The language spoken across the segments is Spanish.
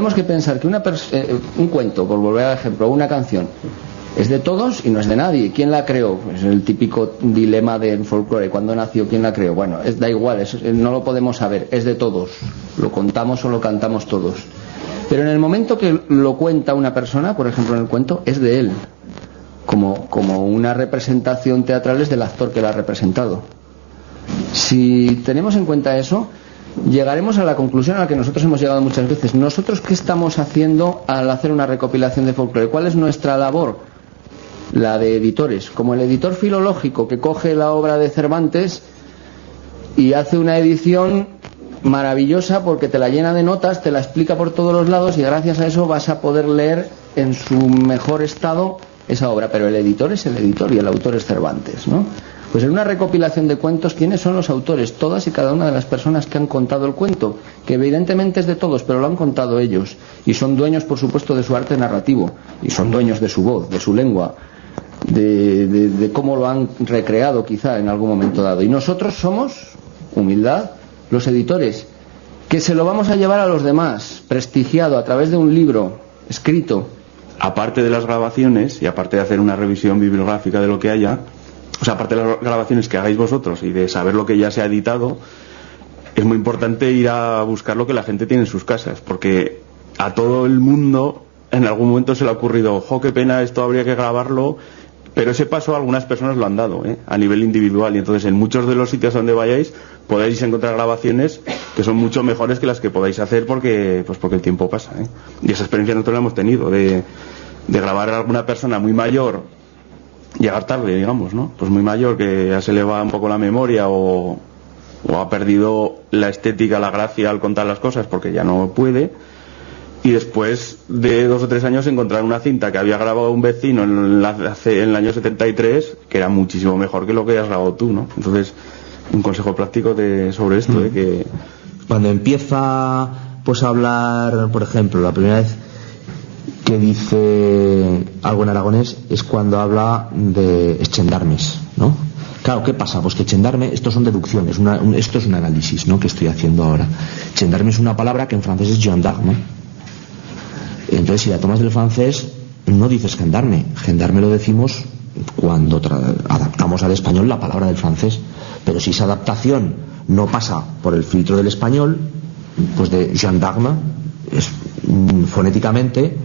tenemos que pensar que un cuento, por volver al ejemplo, una canción, es de todos y no es de nadie. ¿Quién la creó? Es el típico dilema del folclore. ¿Cuándo nació? ¿Quién la creó? Bueno, da igual, no lo podemos saber. Es de todos. Lo contamos o lo cantamos todos. Pero en el momento que lo cuenta una persona, por ejemplo en el cuento, es de él. Como una representación teatral es del actor que la ha representado. Si tenemos en cuenta eso, llegaremos a la conclusión a la que nosotros hemos llegado muchas veces. ¿Nosotros qué estamos haciendo al hacer una recopilación de folclore? ¿Cuál es nuestra labor? La de editores, como el editor filológico que coge la obra de Cervantes y hace una edición maravillosa porque te la llena de notas, te la explica por todos los lados y gracias a eso vas a poder leer en su mejor estado esa obra. Pero el editor es el editor y el autor es Cervantes, ¿no? Pues en una recopilación de cuentos, ¿quiénes son los autores? Todas y cada una de las personas que han contado el cuento, que evidentemente es de todos, pero lo han contado ellos y son dueños, por supuesto, de su arte narrativo y son dueños de su voz, de su lengua, de cómo lo han recreado quizá en algún momento dado. Y nosotros somos, humildad, los editores, que se lo vamos a llevar a los demás, prestigiado a través de un libro escrito. Aparte de las grabaciones y aparte de hacer una revisión bibliográfica de lo que haya, o sea, aparte de las grabaciones que hagáis vosotros y de saber lo que ya se ha editado, es muy importante ir a buscar lo que la gente tiene en sus casas, porque a todo el mundo en algún momento se le ha ocurrido, ¡jo, qué pena, esto habría que grabarlo! Pero ese paso algunas personas lo han dado, a nivel individual, y entonces en muchos de los sitios donde vayáis podéis encontrar grabaciones que son mucho mejores que las que podáis hacer porque el tiempo pasa, y esa experiencia nosotros la hemos tenido de grabar a alguna persona muy mayor, llegar tarde, digamos, ¿no? Pues muy mayor, que ya se le va un poco la memoria o ha perdido la estética, la gracia al contar las cosas porque ya no puede. Y después de 2 o 3 años encontrar una cinta que había grabado un vecino en el año 73 que era muchísimo mejor que lo que has grabado tú, ¿no? Entonces, un consejo práctico sobre esto, que cuando empieza pues a hablar, por ejemplo, la primera vez que dice algo en aragonés es cuando habla de gendarmes, ¿no? Claro, ¿qué pasa? Pues que gendarme, esto son deducciones, esto es un análisis, ¿no?, que estoy haciendo ahora. Gendarme es una palabra que en francés es gendarme. Entonces, si la tomas del francés, no dices gendarme. Gendarme lo decimos cuando adaptamos al español la palabra del francés. Pero si esa adaptación no pasa por el filtro del español, pues de gendarme es fonéticamente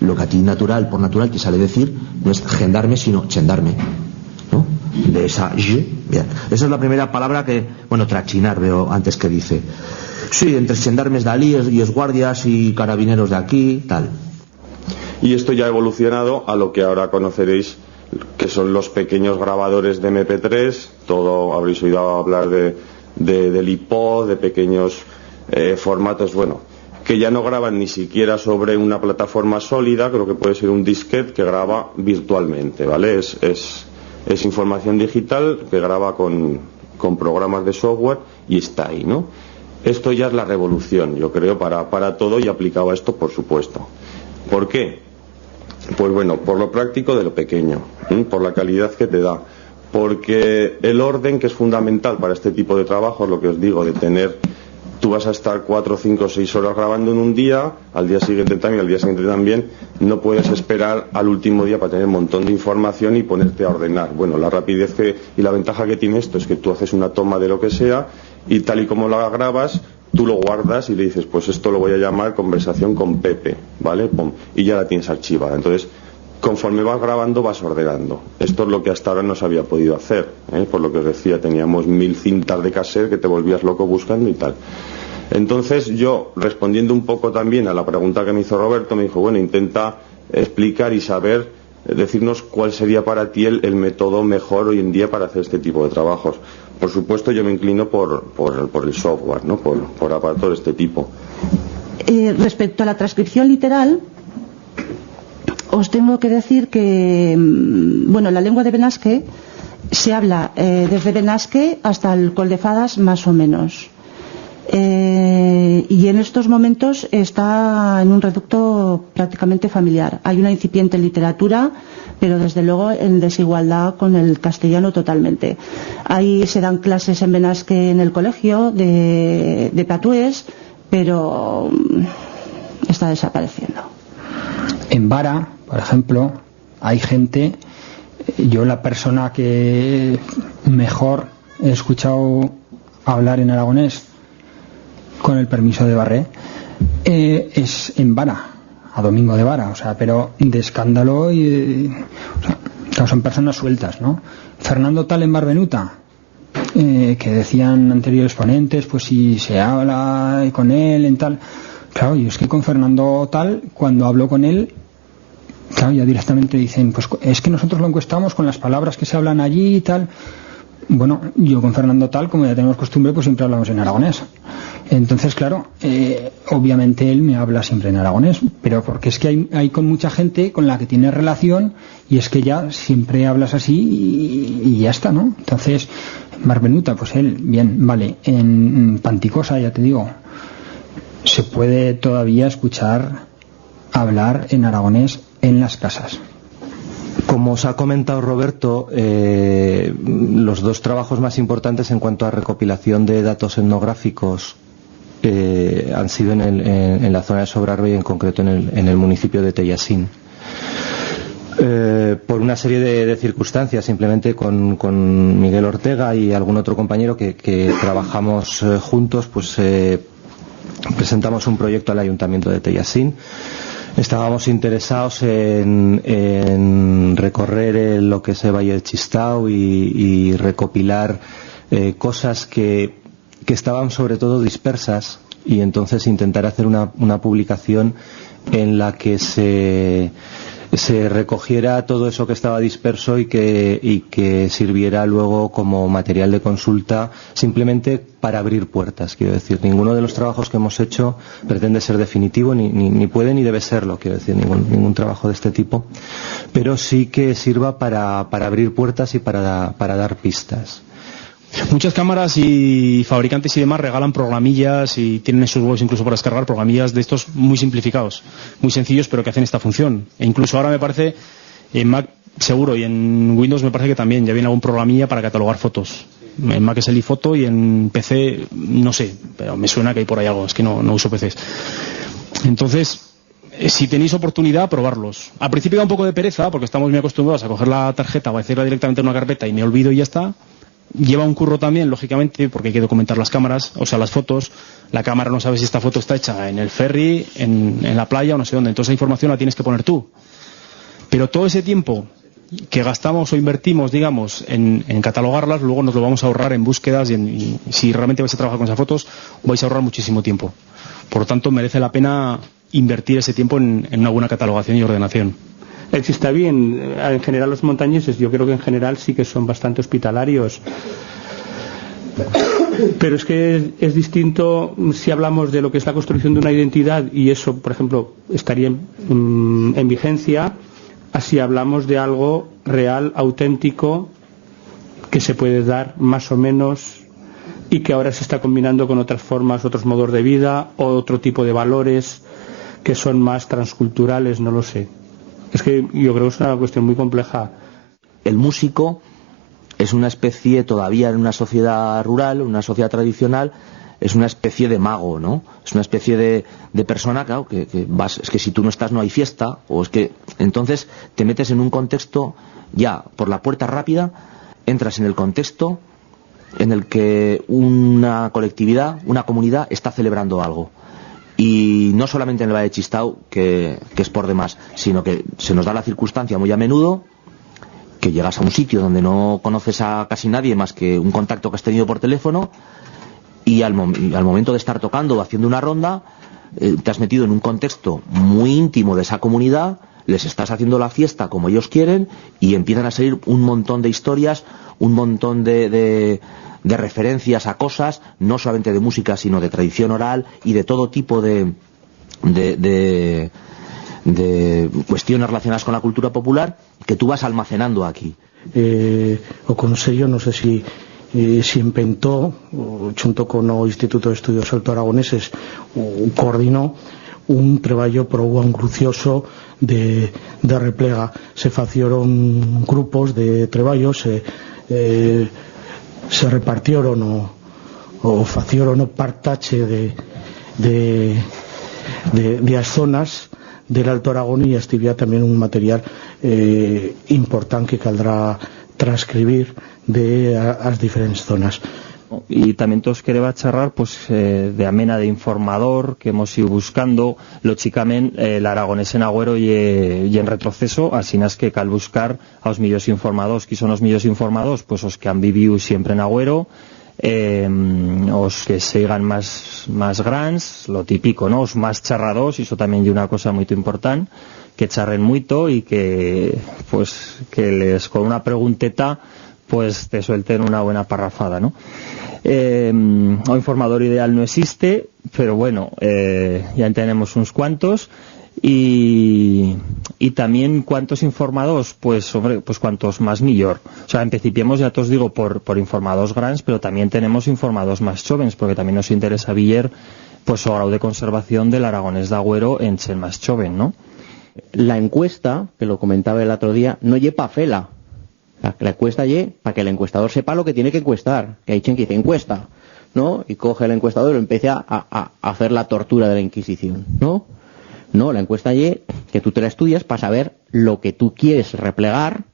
lo que a ti por natural te sale decir, no es gendarme sino gendarme, ¿no? De esa G. Bien. Esa es la primera palabra que, bueno, trachinar veo antes que dice. Sí, entre gendarmes de allí y guardias y carabineros de aquí, tal. Y esto ya ha evolucionado a lo que ahora conoceréis, que son los pequeños grabadores de MP3. Todo habréis oído hablar del iPod, de pequeños formatos, bueno, que ya no graban ni siquiera sobre una plataforma sólida. Creo que puede ser un disquete que graba virtualmente, ¿vale? Es información digital que graba con programas de software y está ahí, ¿no? Esto ya es la revolución, yo creo, para todo, y aplicado a esto, por supuesto. ¿Por qué? Pues bueno, por lo práctico de lo pequeño, por la calidad que te da, porque el orden, que es fundamental para este tipo de trabajo, lo que os digo, de tener, tú vas a estar 4, 5, 6 horas grabando en un día, al día siguiente también, al día siguiente también, no puedes esperar al último día para tener un montón de información y ponerte a ordenar. Bueno, la rapidez y la ventaja que tiene esto es que tú haces una toma de lo que sea y tal y como la grabas, tú lo guardas y le dices, pues esto lo voy a llamar conversación con Pepe, ¿vale? Pum, y ya la tienes archivada. Entonces, conforme vas grabando, vas ordenando. Esto es lo que hasta ahora no se había podido hacer, por lo que os decía, teníamos 1000 cintas de cassette que te volvías loco buscando y tal. Entonces yo, respondiendo un poco también a la pregunta que me hizo Roberto, me dijo, bueno, intenta explicar y saber, decirnos cuál sería para ti el método mejor hoy en día para hacer este tipo de trabajos. Por supuesto, yo me inclino por el software, ¿no? Por aparatos de este tipo. Respecto a la transcripción literal, os tengo que decir que, bueno, la lengua de Benasque se habla desde Benasque hasta el Col de Fadas, más o menos. Y en estos momentos está en un reducto prácticamente familiar. Hay una incipiente literatura, pero desde luego en desigualdad con el castellano totalmente. Ahí se dan clases en Benasque en el colegio de patués, pero está desapareciendo. En Vara, por ejemplo, hay gente, yo la persona que mejor he escuchado hablar en aragonés, con el permiso de Barré, es en Vara, a Domingo de Vara, o sea, pero de escándalo y claro, son personas sueltas, ¿no? Fernando Tal en Barbenuta, que decían anteriores ponentes, pues si se habla con él en tal, claro, y es que con Fernando Tal, cuando hablo con él, claro, ya directamente dicen, pues es que nosotros lo encuestamos con las palabras que se hablan allí y tal. Bueno, yo con Fernando Tal, como ya tenemos costumbre, pues siempre hablamos en aragonés. Entonces, claro, obviamente él me habla siempre en aragonés, pero porque es que hay con mucha gente con la que tiene relación y es que ya siempre hablas así y ya está, ¿no? Entonces, Barbenuta, pues él, bien, vale. En Panticosa, ya te digo, se puede todavía escuchar hablar en aragonés en las casas. Como os ha comentado Roberto, los dos trabajos más importantes en cuanto a recopilación de datos etnográficos han sido en la zona de Sobrarbe y en concreto en el municipio de Tellashín. Por una serie de circunstancias, simplemente con Miguel Ortega y algún otro compañero que trabajamos juntos, pues presentamos un proyecto al Ayuntamiento de Tellashín. Estábamos interesados en recorrer lo que es el Valle del Chistau y recopilar cosas que estaban sobre todo dispersas, y entonces intentar hacer una publicación en la que se recogiera todo eso que estaba disperso y que sirviera luego como material de consulta, simplemente para abrir puertas. Quiero decir, ninguno de los trabajos que hemos hecho pretende ser definitivo, ni puede ni debe serlo, quiero decir, ningún trabajo de este tipo, pero sí que sirva para abrir puertas y para dar pistas. Muchas cámaras y fabricantes y demás regalan programillas y tienen en sus webs incluso para descargar programillas de estos muy simplificados, muy sencillos, pero que hacen esta función. E incluso ahora me parece, en Mac seguro y en Windows me parece que también ya viene algún programilla para catalogar fotos. En Mac es el iPhoto y en PC no sé, pero me suena que hay por ahí algo, es que no uso PCs. Entonces, si tenéis oportunidad, probarlos. Al principio da un poco de pereza porque estamos muy acostumbrados a coger la tarjeta o a hacerla directamente en una carpeta y me olvido y ya está. Lleva un curro también, lógicamente, porque hay que documentar las cámaras, o sea, las fotos. La cámara no sabe si esta foto está hecha en el ferry, en la playa o no sé dónde. Entonces esa información la tienes que poner tú. Pero todo ese tiempo que gastamos o invertimos, digamos, en catalogarlas, luego nos lo vamos a ahorrar en búsquedas y si realmente vais a trabajar con esas fotos, vais a ahorrar muchísimo tiempo. Por lo tanto, merece la pena invertir ese tiempo en una buena catalogación y ordenación. Está bien, en general los montañeses yo creo que en general sí que son bastante hospitalarios, pero es que es distinto si hablamos de lo que es la construcción de una identidad y eso, por ejemplo, estaría en vigencia, así hablamos de algo real, auténtico, que se puede dar más o menos y que ahora se está combinando con otras formas, otros modos de vida o otro tipo de valores que son más transculturales, no lo sé. Es que yo creo que es una cuestión muy compleja. El músico es una especie, todavía en una sociedad rural, una sociedad tradicional, es una especie de mago, ¿no? Es una especie de persona, claro, que es que si tú no estás no hay fiesta, o es que entonces te metes en un contexto ya por la puerta rápida, entras en el contexto en el que una colectividad, una comunidad está celebrando algo. Y no solamente en el Valle de Chistau, que es por demás, sino que se nos da la circunstancia muy a menudo que llegas a un sitio donde no conoces a casi nadie más que un contacto que has tenido por teléfono y al momento de estar tocando o haciendo una ronda te has metido en un contexto muy íntimo de esa comunidad, les estás haciendo la fiesta como ellos quieren y empiezan a salir un montón de historias, un montón de referencias a cosas, no solamente de música, sino de tradición oral y de todo tipo de cuestiones relacionadas con la cultura popular que tú vas almacenando aquí. O Consello, no sé si inventó, junto con el Instituto de Estudios Alto-Aragoneses, coordinó un traballo por un crucioso de replega. Se facieron grupos de traballos, se repartieron o facieron o partache de las zonas del Alto Aragón, y estiría también un material importante que caldrá transcribir de las diferentes zonas. Y también todos queremos charlar pues de amena de informador que hemos ido buscando lógicamente el aragonés en Agüero y en retroceso, así es que cal buscar a los millors informados. ¿Qui son los millors informados? Pues los que han vivido siempre en Agüero, os que sigan más grandes, lo típico, ¿no? Os más charrados, y eso también es una cosa muy importante, que charren mucho y que pues que les con una pregunteta pues te suelten una buena parrafada, ¿no? Un informador ideal no existe, pero bueno, ya tenemos unos cuantos. Y también cuántos informados, pues hombre, pues cuantos más mejor. O sea, empecipiemos, ya te os digo, por informados grandes, pero también tenemos informados más jóvenes, porque también nos interesa ver pues o grado de conservación del aragonés de Agüero en ser más joven, ¿no? La encuesta, que lo comentaba el otro día, no lleva fela. La encuesta para que el encuestador sepa lo que tiene que encuestar, que hay quien que dice encuesta, ¿no? Y coge el encuestador y lo empieza a hacer la tortura de la Inquisición, ¿no? No, la encuesta que tú te la estudias para saber lo que tú quieres replegar,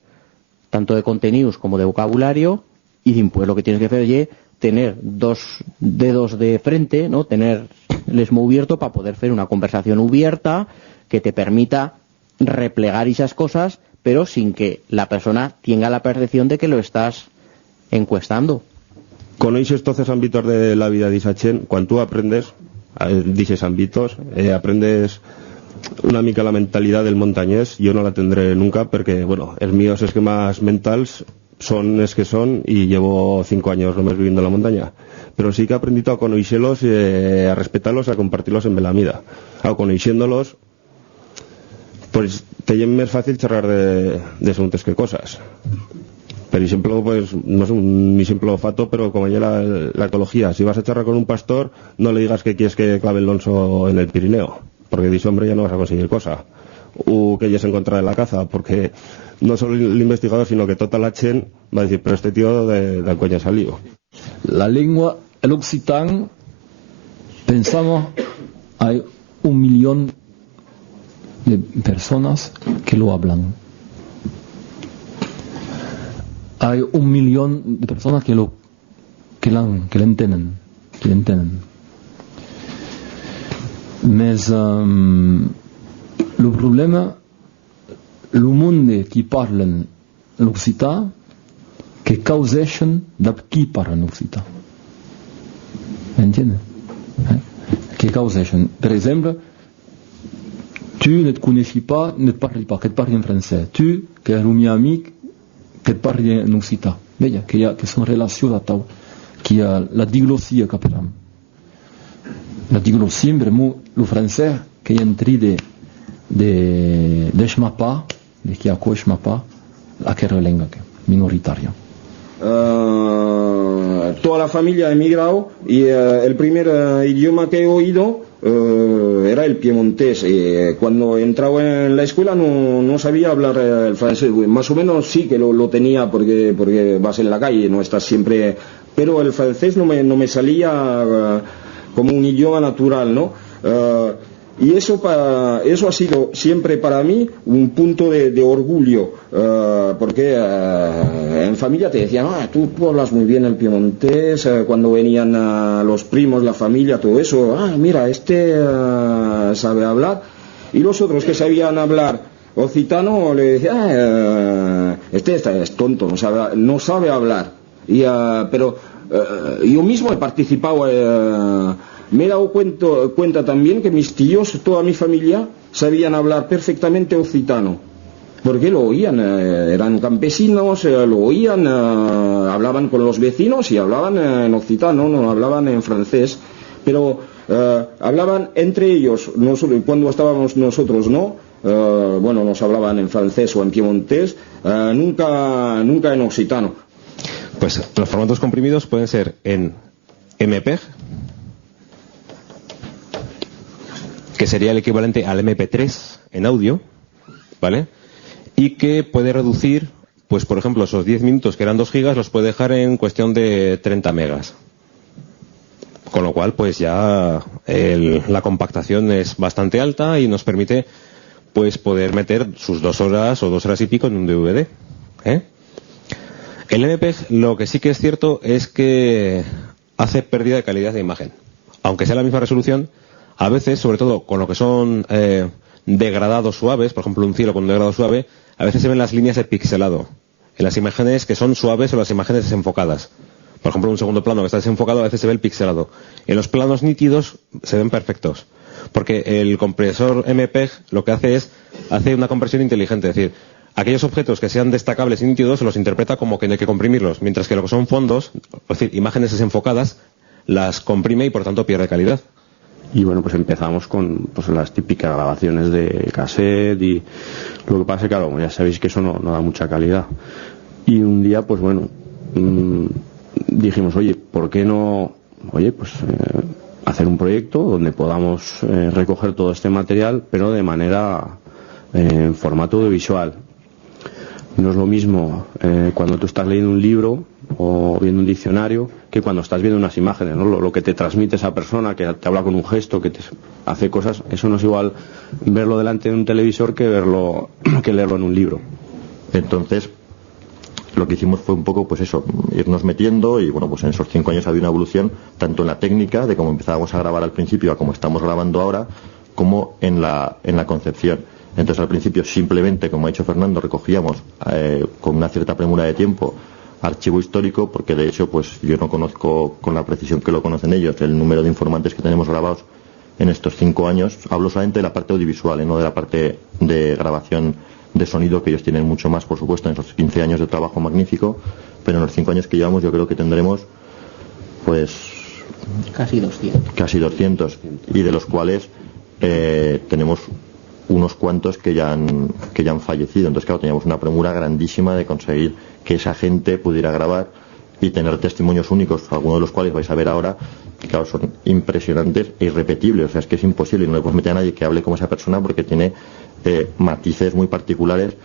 tanto de contenidos como de vocabulario, y pues lo que tienes que hacer tener dos dedos de frente, ¿no? Tener el esmo abierto para poder hacer una conversación abierta que te permita replegar esas cosas, pero sin que la persona tenga la percepción de que lo estás encuestando. ¿Coneixes todos esos ámbitos de la vida de Isachen? Cuando tú aprendes dices ámbitos, aprendes una mica la mentalidad del montañés. Yo no la tendré nunca porque, bueno, els míos esquemas mentals son es que son, y llevo 5 años només viviendo en la montaña, pero sí que he aprendido a coneixerlos, a respetarlos, a compartirlos en Belamida. Coneixéndolos, pues te es más fácil charlar de según que cosas. Por ejemplo, pues no es un ejemplo fato, pero como ya la ecología, si vas a charlar con un pastor, no le digas que quieres que clave el lonso en el Pirineo, porque dice hombre ya no vas a conseguir cosa, o que ya se encuentra en la caza, porque no solo el investigador sino que toda la chen va a decir, pero este tío de coña ha salido. La lengua, el occitán, pensamos, hay 1 millón de personas que lo hablan. Hay 1 millón de personas que lo entienden. Pero el problema, el mundo que parlan l'occità, que causen de qui parlen l'occità. ¿Entiendes? Que causen. Per exemple, tu ne te connais pas, ne te parles pas, que te parles en français. Tu, que es un mi amic, que te parli en occità. Veia, que són relacions de tau, que hi ha la diglossia que parlam. La diglossia, per el francès, que hi ha entri de xmapà, de que hi ha co xmapà, aquella lengua minoritaria. Toda la familia ha emigrado y el primer idioma que he oído era el piemontés. Cuando entraba en la escuela no sabía hablar el francés. Más o menos sí que lo tenía porque vas en la calle, no estás siempre. Pero el francés no me salía como un idioma natural, ¿no? Y eso ha sido siempre para mí un punto de orgullo, porque en familia te decían, tú hablas muy bien el piemontés, cuando venían los primos, la familia, todo eso, mira, este sabe hablar, y los otros que sabían hablar occitano le decían, este es tonto, no sabe hablar, pero yo mismo he participado. Me he dado cuenta también que mis tíos, toda mi familia, sabían hablar perfectamente occitano, porque lo oían, eran campesinos, lo oían, hablaban con los vecinos y hablaban en occitano, no hablaban en francés, pero hablaban entre ellos, cuando estábamos nosotros, ¿no? Bueno, nos hablaban en francés o en piemontés, nunca en occitano. Pues los formatos comprimidos pueden ser en MPEG, que sería el equivalente al MP3 en audio, ¿vale? Y que puede reducir, pues por ejemplo, esos 10 minutos que eran 2 gigas los puede dejar en cuestión de 30 megas. Con lo cual, pues ya la compactación es bastante alta y nos permite pues poder meter sus 2 horas o 2 horas y pico en un DVD. El MPEG, lo que sí que es cierto es que hace pérdida de calidad de imagen. Aunque sea la misma resolución, a veces, sobre todo con lo que son degradados suaves, por ejemplo un cielo con un degradado suave, a veces se ven las líneas de pixelado en las imágenes que son suaves o las imágenes desenfocadas. Por ejemplo, un segundo plano que está desenfocado, a veces se ve el pixelado. En los planos nítidos se ven perfectos, porque el compresor MPEG lo que hace una compresión inteligente, es decir, aquellos objetos que sean destacables y nítidos los interpreta como que no hay que comprimirlos, mientras que lo que son fondos, es decir, imágenes desenfocadas, las comprime y por tanto pierde calidad. Y bueno, pues empezamos con pues las típicas grabaciones de cassette, y lo que pasa es que, claro, ya sabéis que eso no da mucha calidad. Y un día, pues bueno, dijimos, oye, ¿por qué no hacer un proyecto donde podamos recoger todo este material, pero de manera en formato audiovisual? No es lo mismo cuando tú estás leyendo un libro o viendo un diccionario que cuando estás viendo unas imágenes, ¿no? Lo que te transmite esa persona, que te habla con un gesto, que te hace cosas, eso no es igual verlo delante de un televisor que leerlo en un libro. Entonces, lo que hicimos fue un poco, pues eso, irnos metiendo, y bueno, pues en esos 5 años ha habido una evolución tanto en la técnica, de cómo empezábamos a grabar al principio a cómo estamos grabando ahora, como en la concepción. Entonces, al principio, simplemente, como ha dicho Fernando, recogíamos con una cierta premura de tiempo archivo histórico, porque de hecho, pues yo no conozco con la precisión que lo conocen ellos el número de informantes que tenemos grabados en estos 5 años. Hablo solamente de la parte audiovisual, no de la parte de grabación de sonido, que ellos tienen mucho más, por supuesto, en esos 15 años de trabajo magnífico, pero en los 5 años que llevamos yo creo que tendremos pues casi 200, y de los cuales tenemos unos cuantos que ya han fallecido. Entonces, claro, teníamos una premura grandísima de conseguir que esa gente pudiera grabar y tener testimonios únicos, algunos de los cuales vais a ver ahora, que claro, son impresionantes e irrepetibles. O sea, es que es imposible, no le puedes meter a nadie que hable como esa persona, porque tiene matices muy particulares.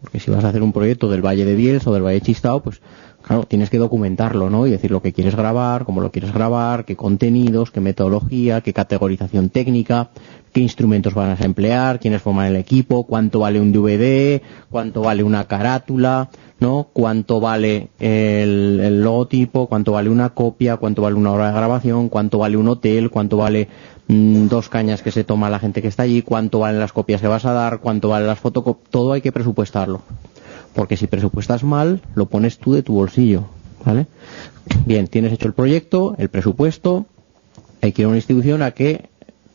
Porque si vas a hacer un proyecto del Valle de Bielsa o del Valle de Chistao, pues claro, tienes que documentarlo, ¿no? Y decir lo que quieres grabar, cómo lo quieres grabar, qué contenidos, qué metodología, qué categorización técnica, qué instrumentos van a emplear, quiénes forman el equipo, cuánto vale un DVD, cuánto vale una carátula, ¿no? Cuánto vale el logotipo, cuánto vale una copia, cuánto vale una hora de grabación, cuánto vale un hotel, cuánto vale 2 cañas que se toma la gente que está allí, cuánto valen las copias que vas a dar, cuánto valen las fotocopias, todo hay que presupuestarlo. Porque si presupuestas mal, lo pones tú de tu bolsillo, ¿vale? Bien, tienes hecho el proyecto, el presupuesto, hay que ir a una institución a que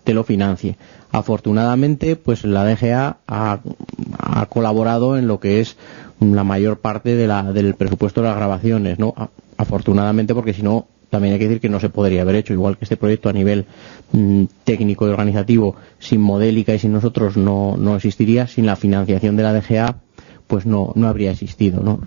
te lo financie. Afortunadamente, pues la DGA ha colaborado en lo que es la mayor parte del presupuesto de las grabaciones, ¿no? Afortunadamente, porque si no, también hay que decir que no se podría haber hecho, igual que este proyecto a nivel técnico y organizativo, sin Modélica y sin nosotros no existiría. Sin la financiación de la DGA, pues no habría existido, ¿no?